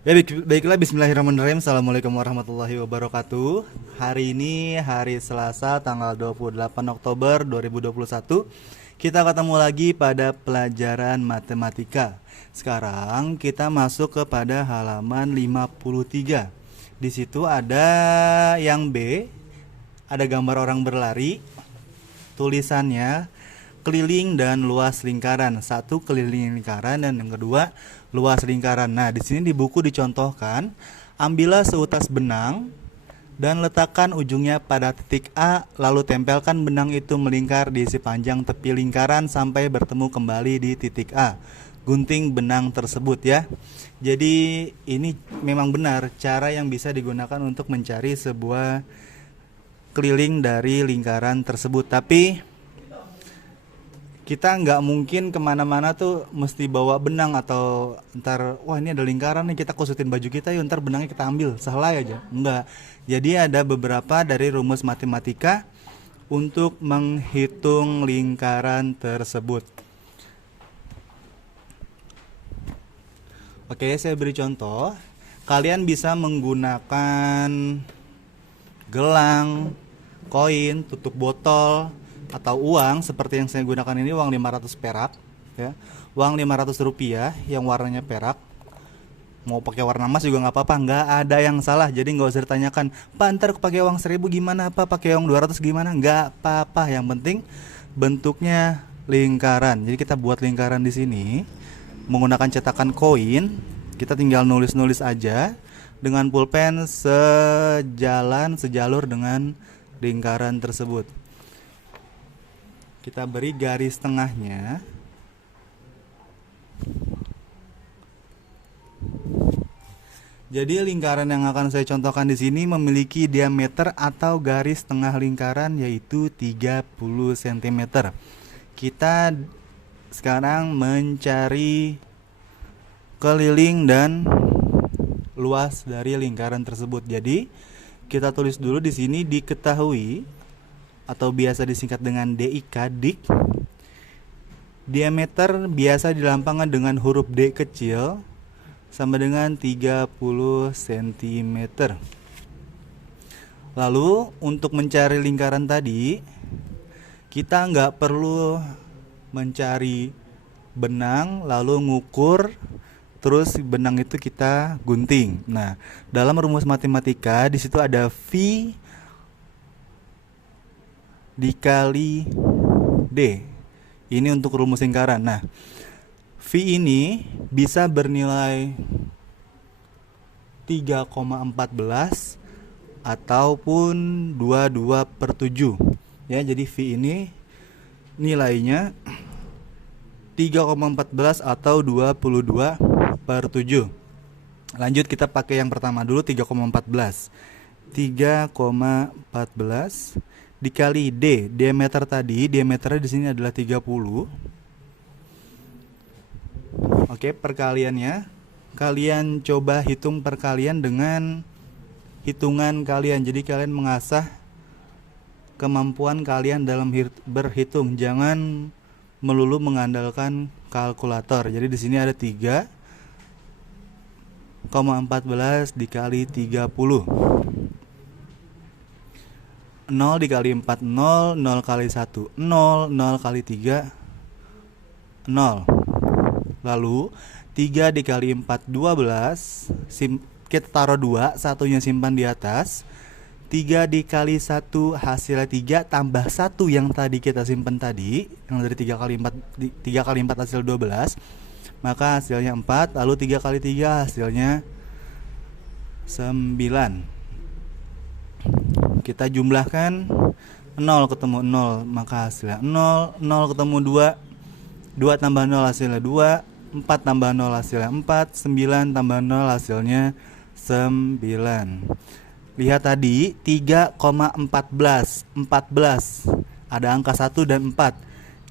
Ya baiklah, bismillahirrahmanirrahim. Assalamualaikum warahmatullahi wabarakatuh. Hari ini hari Selasa tanggal 28 Oktober 2021. Kita ketemu lagi pada pelajaran matematika. Sekarang kita masuk kepada halaman 53. Di situ ada yang B, ada gambar orang berlari. Tulisannya keliling dan luas lingkaran. Satu, keliling lingkaran, dan yang kedua, luas lingkaran. Nah, di sini di buku dicontohkan, ambillah seutas benang dan letakkan ujungnya pada titik A, lalu tempelkan benang itu melingkar di sepanjang tepi lingkaran sampai bertemu kembali di titik A. Gunting benang tersebut ya. Jadi ini memang benar cara yang bisa digunakan untuk mencari sebuah keliling dari lingkaran tersebut. Tapi kita nggak mungkin kemana-mana tuh mesti bawa benang atau ntar wah ini ada lingkaran nih kita kusutin baju kita yuk ntar benangnya kita ambil salah aja, enggak. Jadi ada beberapa dari rumus matematika untuk menghitung lingkaran tersebut. Oke, saya beri contoh. Kalian bisa menggunakan gelang, koin, tutup botol, atau uang seperti yang saya gunakan ini, uang 500 perak ya. Uang 500 rupiah yang warnanya perak. Mau pakai warna emas juga nggak apa-apa, nggak ada yang salah. Jadi nggak usah ditanyakan, Pak ntar pakai uang 1000 gimana, apa pakai uang 200 gimana, nggak apa-apa. Yang penting bentuknya lingkaran. Jadi kita buat lingkaran di sini menggunakan cetakan koin. Kita tinggal nulis-nulis aja dengan pulpen sejalur dengan lingkaran tersebut. Kita beri garis tengahnya. Jadi lingkaran yang akan saya contohkan di sini memiliki diameter atau garis tengah lingkaran yaitu 30 cm. Kita sekarang mencari keliling dan luas dari lingkaran tersebut. Jadi kita tulis dulu di sini diketahui atau biasa disingkat dengan DIK, dik. Diameter biasa dilambangkan dengan huruf D kecil sama dengan 30 cm. Lalu untuk mencari lingkaran tadi, kita nggak perlu mencari benang lalu ngukur terus benang itu kita gunting. Nah, dalam rumus matematika di situ ada V dikali D. Ini untuk rumus lingkaran. Nah, V ini bisa bernilai 3,14 ataupun 22/7. Ya, jadi V ini nilainya 3,14 atau 22/7. Lanjut kita pakai yang pertama dulu, 3,14. 3,14 dikali D, diameter tadi, diameternya di sini adalah 30. Oke, perkaliannya kalian coba hitung perkalian dengan hitungan kalian. Jadi kalian mengasah kemampuan kalian dalam berhitung, jangan melulu mengandalkan kalkulator. Jadi di sini ada 3,14 dikali 30. 0 dikali 4, 0, 0 kali 1, 0, 0 kali 3, 0. Lalu 3 dikali 4, 12. Kita taruh 2, satunya simpan di atas. 3 dikali 1 hasilnya 3, tambah 1 yang tadi kita simpan tadi, yang dari 3 kali 4, 3 kali 4 hasil 12. Maka hasilnya 4, lalu 3 kali 3 hasilnya 9. Kita jumlahkan 0 ketemu 0, maka hasilnya 0, 0 ketemu 2, 2 tambah 0 hasilnya 2, 4 tambah 0 hasilnya 4, 9 tambah 0 hasilnya 9. Lihat tadi 3,14, 14. Ada angka 1 dan 4.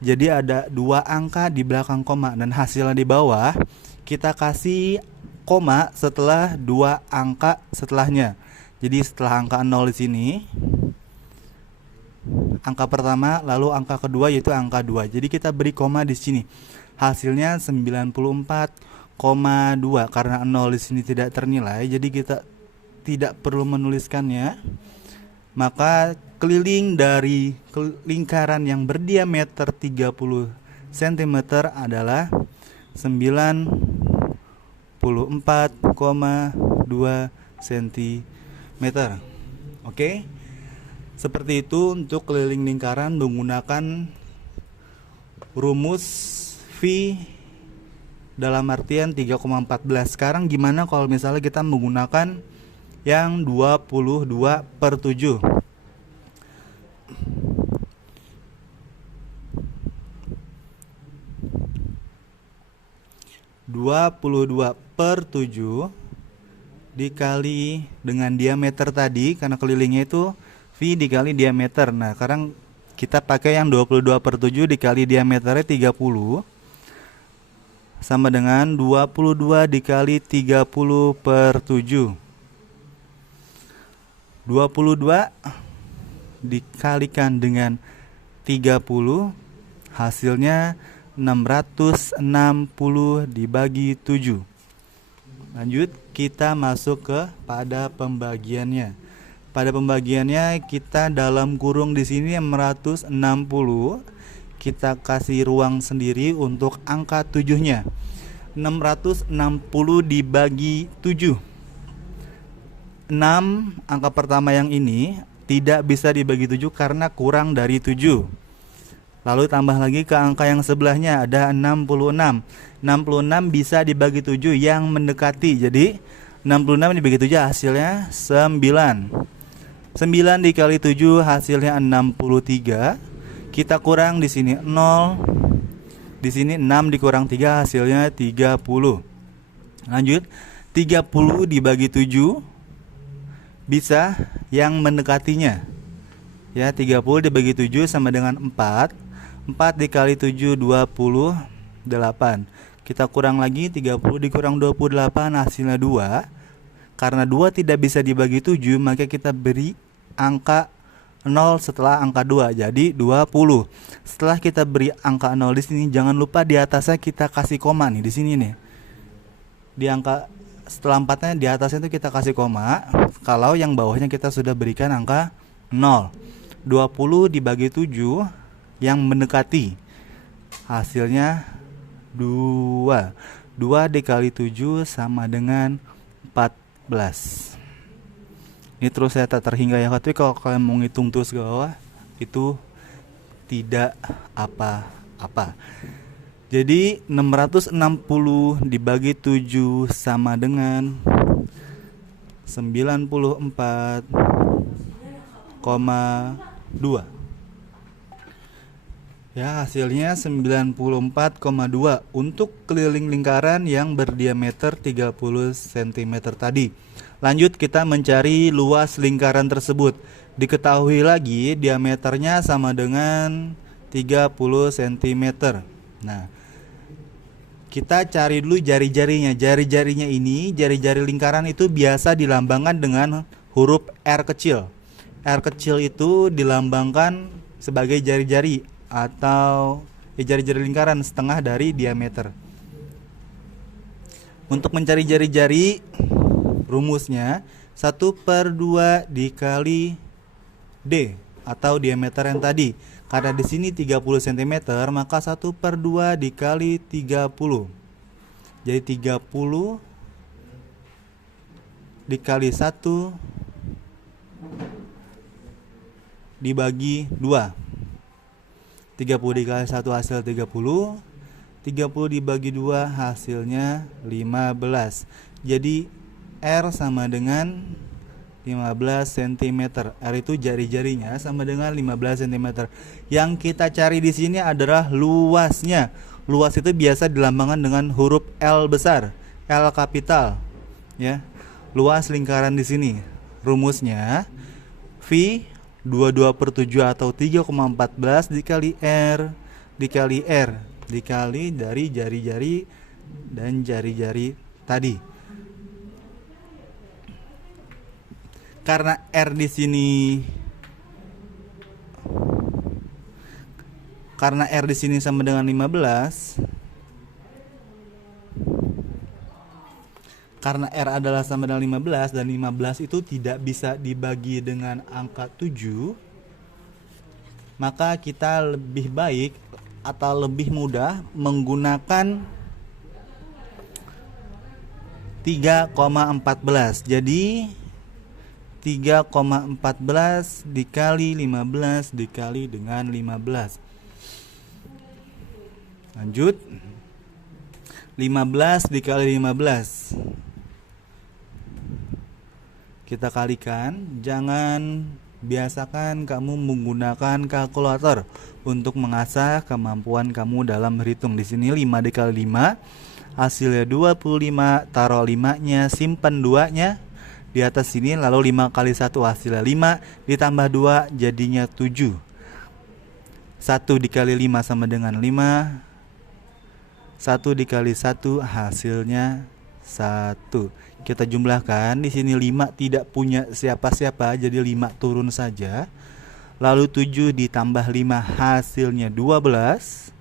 Jadi ada 2 angka di belakang koma dan hasilnya di bawah kita kasih koma setelah 2 angka setelahnya. Jadi setelah angka 0 di sini, angka pertama, lalu angka kedua yaitu angka 2. Jadi kita beri koma di sini. Hasilnya 94,2 karena 0 di sini tidak ternilai, jadi kita tidak perlu menuliskannya. Maka keliling dari lingkaran yang berdiameter 30 cm adalah 94,2 cm. Oke. Seperti itu untuk keliling lingkaran menggunakan rumus V dalam artian 3,14. Sekarang gimana kalau misalnya kita menggunakan yang 22/7? (22/7) dikali dengan diameter tadi, karena kelilingnya itu V dikali diameter. Nah, sekarang kita pakai yang 22/7 dikali diameternya 30 sama dengan 22 dikali 30/7. 22 dikalikan dengan 30 hasilnya 660 dibagi 7. Lanjut, kita masuk ke pada pembagiannya. Pada pembagiannya kita dalam kurung di sini 660, kita kasih ruang sendiri untuk angka 7-nya. 660 dibagi 7. 6 angka pertama yang ini tidak bisa dibagi 7 karena kurang dari 7. Lalu tambah lagi ke angka yang sebelahnya ada 66. 66 bisa dibagi 7 yang mendekati. Jadi 66 dibagi 7 hasilnya 9. 9 dikali 7 hasilnya 63. Kita kurang di sini 0. Di sini 6 dikurang 3 hasilnya 30. Lanjut, 30 dibagi 7 bisa yang mendekatinya. Ya, 30 dibagi 7 sama dengan 4. 4 dikali 7 28. Kita kurang lagi, 30 dikurang 28 hasilnya 2. Karena 2 tidak bisa dibagi 7, maka kita beri angka 0 setelah angka 2, jadi 20. Setelah kita beri angka 0 di sini, jangan lupa di atasnya kita kasih koma nih, di sini nih. Di angka setelah 4-nya di atasnya itu kita kasih koma. Kalau yang bawahnya kita sudah berikan angka 0. 20 dibagi 7 yang mendekati. Hasilnya 2. 2 dikali 7 sama dengan 14. Ini terus saya tak terhingga ya, tapi kalau kalian mau ngitung terus ke bawah itu tidak apa-apa. Jadi 660 dibagi 7 sama dengan 94,2. Ya, hasilnya 94,2 untuk keliling lingkaran yang berdiameter 30 cm tadi. Lanjut, kita mencari luas lingkaran tersebut. Diketahui lagi diameternya sama dengan 30 cm. Nah, kita cari dulu jari-jarinya. Jari-jarinya ini, jari-jari lingkaran itu biasa dilambangkan dengan huruf R kecil. R kecil itu dilambangkan sebagai jari-jari atau jari-jari lingkaran setengah dari diameter. Untuk mencari jari-jari, rumusnya 1/2 dikali D atau diameter yang tadi. Karena di sini 30 cm, maka 1/2 dikali 30. Jadi 30 dikali 1 dibagi 2. 30 dikali 1 hasil 30. 30 dibagi 2 hasilnya 15. Jadi R sama dengan 15 cm. R itu jari-jarinya sama dengan 15 cm. Yang kita cari di sini adalah luasnya. Luas itu biasa dilambangkan dengan huruf L besar, L kapital, ya. Luas lingkaran di sini. Rumusnya V 22/7 atau 3,14 dikali R dikali R dikali dari jari-jari dan jari-jari tadi. Karena R di sini sama dengan 15, karena R adalah sama dengan 15 dan 15 itu tidak bisa dibagi dengan angka 7, maka kita lebih baik atau lebih mudah menggunakan 3,14. Jadi 3,14 dikali 15 dikali dengan 15. Lanjut. 15 dikali 15. Kita kalikan, jangan biasakan kamu menggunakan kalkulator untuk mengasah kemampuan kamu dalam berhitung. Di sini 5 dikali 5 hasilnya 25, taruh 5-nya, simpan 2-nya di atas sini, lalu 5 kali 1 hasilnya 5 ditambah 2 jadinya 7. 1 dikali 5 sama dengan 5. 1 dikali 1 hasilnya 1. Kita jumlahkan, di sini 5 tidak punya siapa-siapa, jadi 5 turun saja. Lalu 7 ditambah 5 hasilnya 12.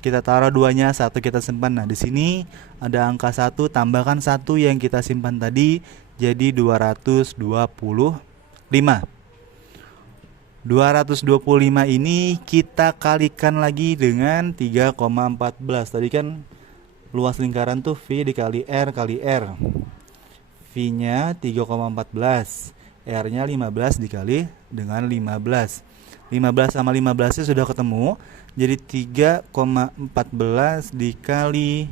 Kita taruh 2-nya, 1 kita simpan. Nah, di sini ada angka 1, tambahkan 1 yang kita simpan tadi, jadi 225. 225 ini kita kalikan lagi dengan 3,14. Tadi kan luas lingkaran tuh V dikali R kali R. V-nya 3,14. R-nya 15 dikali dengan 15. 15 sama 15-nya sudah ketemu. Jadi 3,14 dikali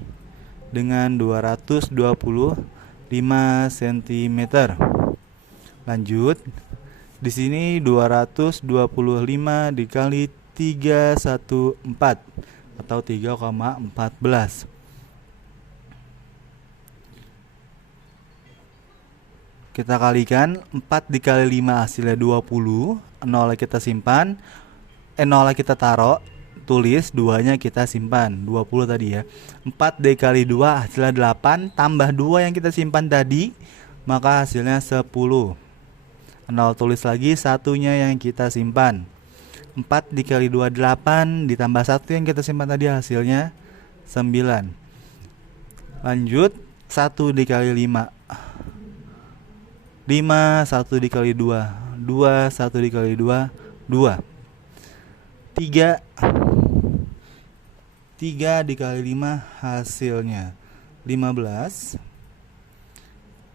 dengan 225 cm. Lanjut. Di sini 225 dikali 314 atau 3,14. Kita kalikan, 4 dikali 5 hasilnya 20. 0 kita simpan, 0 kita taruh, tulis, 2-nya kita simpan, 20 tadi ya. 4 dikali 2 hasilnya 8, tambah 2 yang kita simpan tadi, maka hasilnya 10. 0 tulis lagi, 1-nya yang kita simpan. 4 dikali 2 8, ditambah 1 yang kita simpan tadi hasilnya 9. Lanjut, 1 dikali 5 5, 1 dikali 2 2, 1 dikali 2 2. 3 dikali 5 hasilnya 15.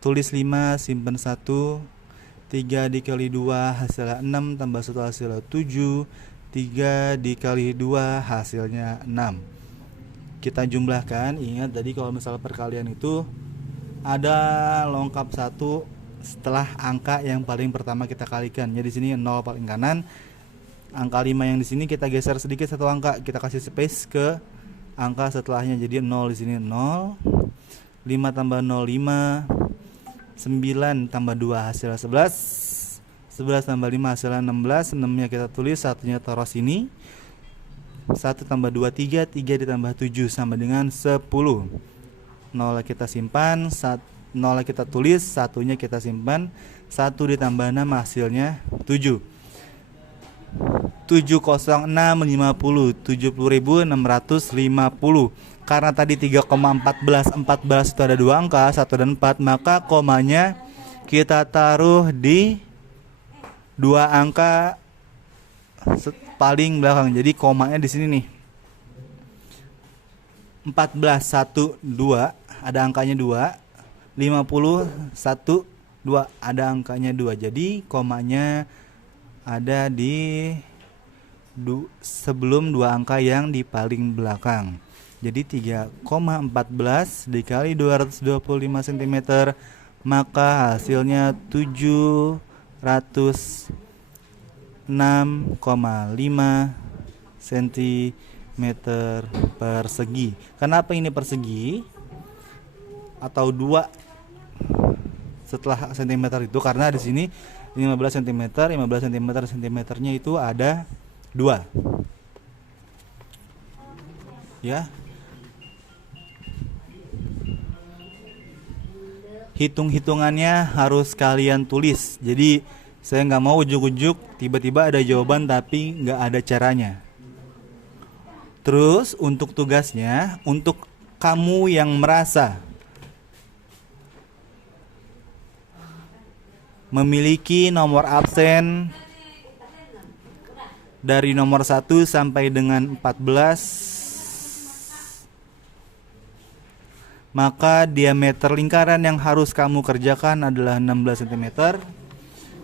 Tulis 5, simpan 1. 3 dikali 2 hasilnya 6, tambah 1 hasilnya 7. 3 dikali 2 hasilnya 6. Kita jumlahkan, ingat tadi kalau misalnya perkalian itu ada lengkap 1 setelah angka yang paling pertama kita kalikan. Jadi di sini 0 paling kanan. Angka 5 yang di sini kita geser sedikit 1 angka, kita kasih space ke angka setelahnya. Jadi 0 di sini 0. 5 tambah 0 5. 9 tambah 2 hasilnya 11. 11 tambah 5 hasilnya 16. 6-nya kita tulis, 1-nya taruh sini. 1 tambah 2 3. 3 ditambah 7 sama dengan 10. 0 kita simpan, 0 kita tulis, 1-nya kita simpan. 1 ditambah 6 hasilnya 7. 70650, 70.650. Karena tadi 3,14 14 itu ada 2 angka, 1 dan 4, maka komanya kita taruh di 2 angka paling belakang. Jadi komanya di sini nih. 14 1 2 ada angkanya 2. 50 1 2 ada angkanya 2. Jadi komanya ada di sebelum 2 angka yang di paling belakang. Jadi 3,14 dikali 225 cm, maka hasilnya 706,5 cm persegi. Kenapa ini persegi atau 2 setelah cm itu? Karena di sini 15 cm, 15 cm cm-nya itu ada 2. Ya. Hitung-hitungannya harus kalian tulis. Jadi saya nggak mau ujuk-ujuk tiba-tiba ada jawaban tapi nggak ada caranya. Terus untuk tugasnya, untuk kamu yang merasa memiliki nomor absen dari nomor 1 sampai dengan 14, maka diameter lingkaran yang harus kamu kerjakan adalah 16 cm.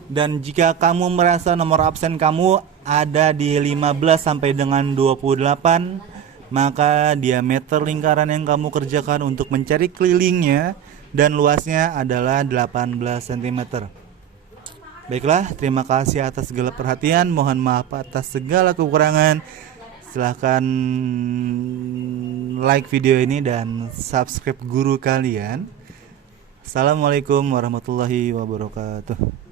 Dan jika kamu merasa nomor absen kamu ada di 15 sampai dengan 28, maka diameter lingkaran yang kamu kerjakan untuk mencari kelilingnya dan luasnya adalah 18 cm. Baiklah, terima kasih atas segala perhatian. Mohon maaf atas segala kekurangan. Silahkan like video ini dan subscribe guru kalian. Assalamualaikum warahmatullahi wabarakatuh.